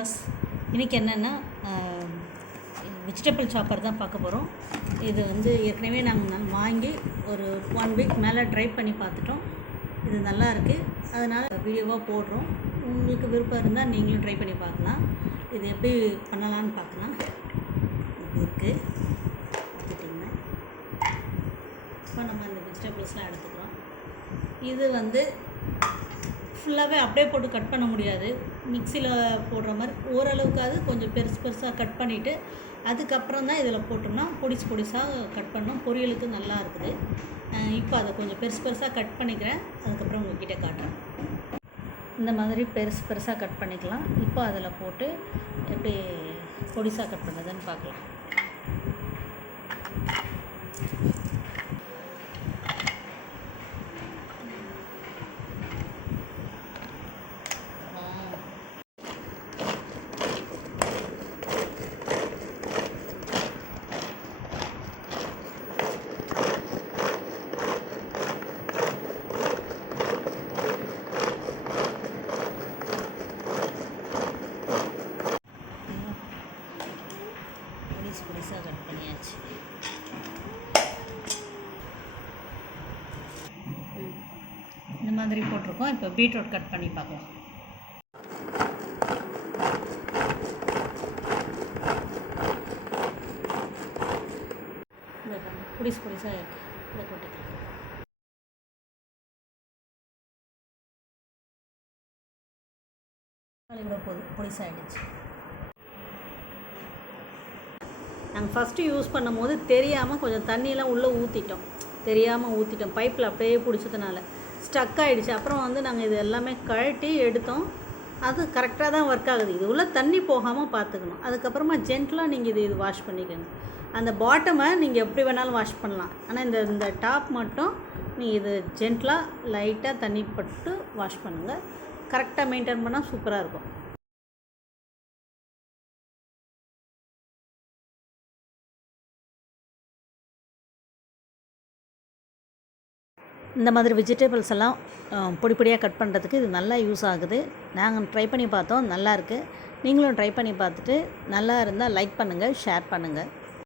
Viewers இன்றைக்கி என்னென்னா vegetable chopper தான் பார்க்க போகிறோம் இது வந்து ஏற்கனவே நாங்கள் வாங்கி ஒரு ஒன் வீக் மேலே ட்ரை பண்ணி பார்த்துட்டோம். இது நல்லா இருக்குது அதனால் வீடியோவாக போடுறோம். உங்களுக்கு விருப்பம் இருந்தால் நீங்களும் ட்ரை பண்ணி பார்க்கலாம். இது எப்படி பண்ணலான்னு பார்க்கலாம். இது இருக்குது இப்போ நம்ம இந்த வெஜிடபிள்ஸ்லாம் எடுத்துக்கிறோம். இது வந்து ஃபுல்லாகவே அப்படியே போட்டு கட் பண்ண முடியாது. மிக்சியில் போடுற மாதிரி ஓரளவுக்காவது கொஞ்சம் பெருசு பெருசாக கட் பண்ணிவிட்டு அதுக்கப்புறம் தான் இதில் போட்டோம்னா பொடிசு பொடிசாக கட் பண்ணோம். பொரியலுக்கு நல்லா இருக்குது. இப்போ அதை கொஞ்சம் பெருசு பெருசாக கட் பண்ணிக்கிறேன். அதுக்கப்புறம் உங்ககிட்ட காட்டுறேன். இந்த மாதிரி பெருசு பெருசாக கட் பண்ணிக்கலாம். இப்போ அதில் போட்டு எப்படி பொடிசாக கட் பண்ணுறதுன்னு பார்க்கலாம். பொடிசு பொடிசாக கட் பண்ணியாச்சு. இந்த மாதிரி போட்டிருக்கோம். இப்போ பீட்ரூட் கட் பண்ணி பார்க்கலாம். புடிஸ் பாருங்க, இருக்குது இதை போட்டுக்கலாம் இவ்வளோ பொடி பொடிசாகிடுச்சு நாங்கள் ஃபஸ்ட்டு யூஸ் பண்ணும்போது தெரியாமல் கொஞ்சம் தண்ணியெலாம் உள்ளே ஊற்றிட்டோம் தெரியாமல் ஊற்றிட்டோம் பைப்பில் அப்படியே பிடிச்சதுனால. ஸ்டக் ஆகிடுச்சு அப்புறம் வந்து நாங்கள் இது எல்லாமே கழட்டி எடுத்தோம். அது கரெக்டாக தான் ஒர்க் ஆகுது. இது உள்ளே தண்ணி போகாமல் பார்த்துக்கணும் அதுக்கப்புறமா ஜென்டலாக நீங்கள் இது இது வாஷ் பண்ணிக்கணும் அந்த பாட்டமை நீங்கள் எப்படி வேணாலும் வாஷ் பண்ணலாம். ஆனால் இந்த இந்த டாப் மட்டும் நீங்கள் இது ஜென்டலாக லைட்டாக தண்ணி பட்டு வாஷ் பண்ணுங்கள் கரெக்டாக மெயின்டைன் பண்ணால் சூப்பராக இருக்கும். இந்த மாதிரி வெஜிடபிள்ஸ் எல்லாம் பொடி பொடியாக கட் பண்ணுறதுக்கு இது நல்லா யூஸ் ஆகுது. நாங்கள் ட்ரை பண்ணி பார்த்தோம் நல்லாயிருக்கு நீங்களும் ட்ரை பண்ணி பார்த்துட்டு நல்லா இருந்தால் லைக் பண்ணுங்கள் ஷேர் பண்ணுங்கள்